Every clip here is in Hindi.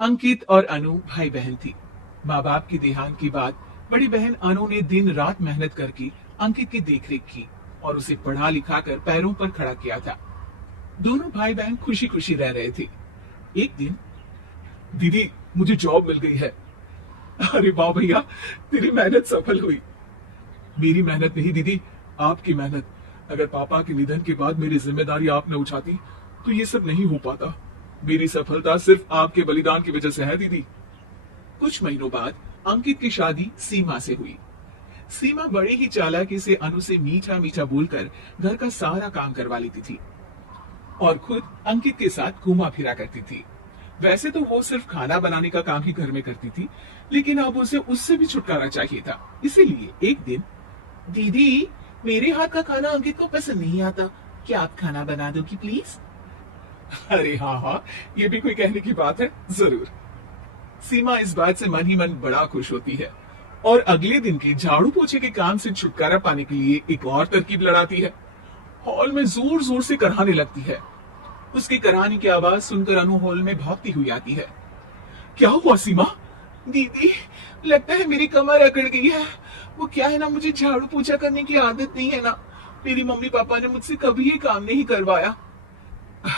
अंकित और अनु भाई बहन थी। माँ बाप की देहांत के बाद बड़ी बहन अनु ने दिन रात मेहनत करके अंकित की देखरेख की और उसे पढ़ा लिखा कर पैरों पर खड़ा किया था। दोनों भाई बहन खुशी खुशी रह रहे थे। एक दिन, दीदी मुझे जॉब मिल गई है। अरे वाह भैया, तेरी मेहनत सफल हुई। मेरी मेहनत नहीं दीदी, आपकी मेहनत। अगर पापा के निधन के बाद मेरी जिम्मेदारी आपने उठाती तो ये सब नहीं हो पाता। मेरी सफलता सिर्फ आपके बलिदान की वजह से है दीदी। कुछ महीनों बाद अंकित की शादी सीमा से हुई। सीमा बड़े ही चालाकी से अनु से मीठा मीठा बोलकर घर का सारा काम करवा लेती थी और खुद अंकित के साथ घूमा फिरा करती थी। वैसे तो वो सिर्फ खाना बनाने का काम ही घर में करती थी, लेकिन अब उसे उससे भी छुटकारा चाहिए था। इसीलिए एक दिन, दीदी मेरे हाथ का खाना अंकित को पसंद नहीं आता, क्या आप खाना बना दोगी प्लीज? अरे हाँ हाँ, ये भी कोई कहने की बात है, जरूर। सीमा इस बात से मन ही मन बड़ा खुश होती है और अगले दिन के झाड़ू पोछे के काम से छुटकारा पाने के लिए एक और तरकीब लड़ाती है। हॉल में जोर जोर से कराहने लगती है। उसके कराहने की आवाज सुनकर अनु हॉल में भागती हुई आती है। क्या हुआ सीमा? दीदी लगता है मेरी कमर अकड़ गई है। वो क्या है ना, मुझे झाड़ू पोछा करने की आदत नहीं है ना। मेरी मम्मी पापा ने मुझसे कभी ये काम नहीं करवाया।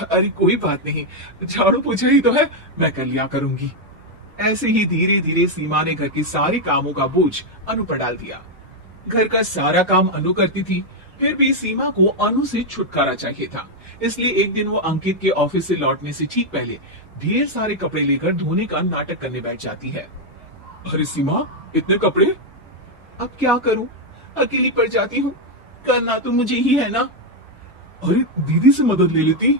अरे कोई बात नहीं, झाड़ू पोछा ही तो है, मैं कर लिया करूंगी। ऐसे ही धीरे धीरे सीमा ने घर के सारे कामों का बोझ अनु पर डाल दिया। घर का सारा काम अनु करती थी, फिर भी सीमा को अनु से छुटकारा चाहिए था। इसलिए एक दिन वो अंकित के ऑफिस से लौटने से ठीक पहले ढेर सारे कपड़े लेकर धोने का नाटक करने बैठ जाती है। अरे सीमा, इतने कपड़े? अब क्या करूं, अकेली पड़ जाती हूँ, करना तो मुझे ही है ना। अरे दीदी से मदद ले लेती।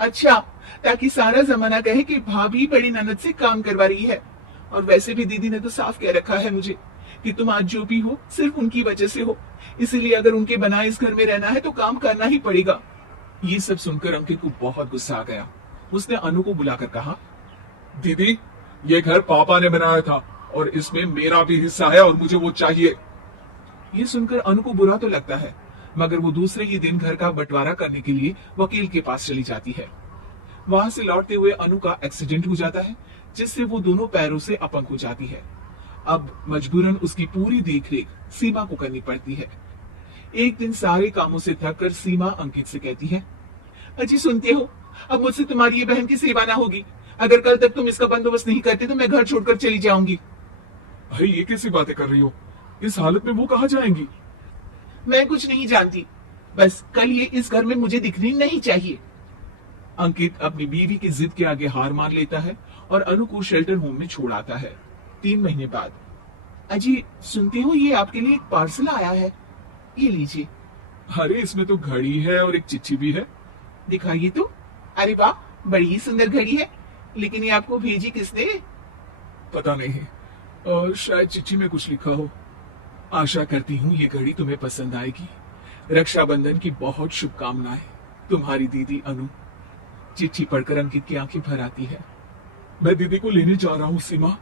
अच्छा, ताकि सारा जमाना कहे कि भाभी बड़ी ननद से काम करवा रही है। और वैसे भी दीदी ने तो साफ कह रखा है मुझे कि तुम आज जो भी हो सिर्फ उनकी वजह से हो, इसीलिए अगर उनके बनाए इस घर में रहना है तो काम करना ही पड़ेगा। ये सब सुनकर अंकित को बहुत गुस्सा आ गया। उसने अनु को बुलाकर कहा, दीदी ये घर पापा ने बनाया था और इसमें मेरा भी हिस्सा है और मुझे वो चाहिए। ये सुनकर अनु को बुरा तो लगता है, मगर वो दूसरे ही दिन घर का बंटवारा करने के लिए वकील के पास चली जाती है। वहां से लौटते हुए अनु का एक्सीडेंट हो जाता है, जिससे वो दोनों पैरों से अपंग हो जाती है। अब मजबूरन उसकी पूरी देखरेख सीमा को करनी पड़ती है। एक दिन सारे कामों से थक कर सीमा अंकित से कहती है, अजी सुनते हो, अब मुझसे तुम्हारी ये बहन की सेवा ना होगी। अगर कल तक तुम इसका बंदोबस्त नहीं करते तो मैं घर छोड़कर चली जाऊंगी। भाई ये कैसी बातें कर रही हो? इस हालत में वो कहाँ जाएंगी? मैं कुछ नहीं जानती, बस कल ये इस घर में मुझे दिखनी नहीं चाहिए। अंकित अपनी बीवी की जिद के आगे हार मान लेता है और अनु को शेल्टर होम में छोड़ आता है। 3 महीने बाद, अजी सुनते हो, ये आपके लिए एक पार्सल आया है, ये लीजिए। अरे इसमें तो घड़ी है और एक चिट्ठी भी है। दिखाइए तो। अरे वाह, बड़ी ही सुंदर घड़ी है, लेकिन ये आपको भेजी किसने? पता नहीं, शायद चिट्ठी में कुछ लिखा हो। आशा करती हूँ ये घड़ी तुम्हें पसंद आएगी। रक्षाबंधन की बहुत शुभकामनाएं, तुम्हारी दीदी अनु। चिट्ठी पढ़कर अंकित की आंखें भर आती है। मैं दीदी को लेने जा रहा हूँ सीमा।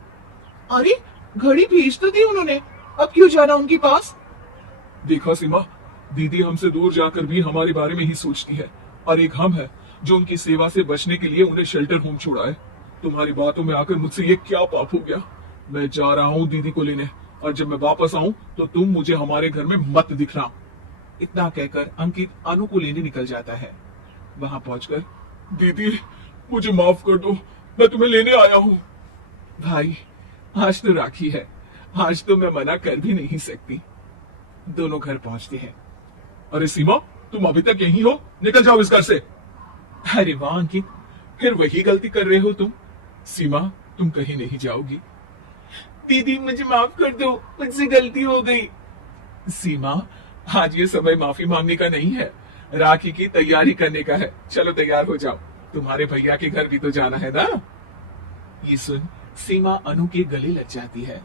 अरे घड़ी भेज तो दी उन्होंने, अब क्यों जाना उनके पास? देखा सीमा, दीदी हमसे दूर जाकर भी हमारे बारे में ही सोचती है, और एक हम है जो उनकी सेवा से बचने के लिए उन्हें शेल्टर होम छोड़ा है। तुम्हारी बातों में आकर मुझसे ये क्या पाप हो गया? मैं जा रहा हूँ दीदी को लेने, और जब मैं वापस आऊं तो तुम मुझे हमारे घर में मत दिखना। इतना कहकर अंकित अनु को लेने निकल जाता है। वहां पहुंचकर, दीदी मुझे माफ कर दो, मैं तुम्हें लेने आया हूँ। भाई आज तो राखी है, आज तो मैं मना कर भी नहीं सकती। दोनों घर पहुंचते हैं। अरे सीमा, तुम अभी तक यहीं हो? निकल जाओ इस घर से। अरे वाह अंकित, फिर वही गलती कर रहे हो तुम। सीमा तुम कहीं नहीं जाओगी। दीदी मुझे माफ कर दो, मुझसे गलती हो गई। सीमा आज ये समय माफी मांगने का नहीं है, राखी की तैयारी करने का है। चलो तैयार हो जाओ, तुम्हारे भैया के घर भी तो जाना है ना। ये सुन सीमा अनु के गले लग जाती है।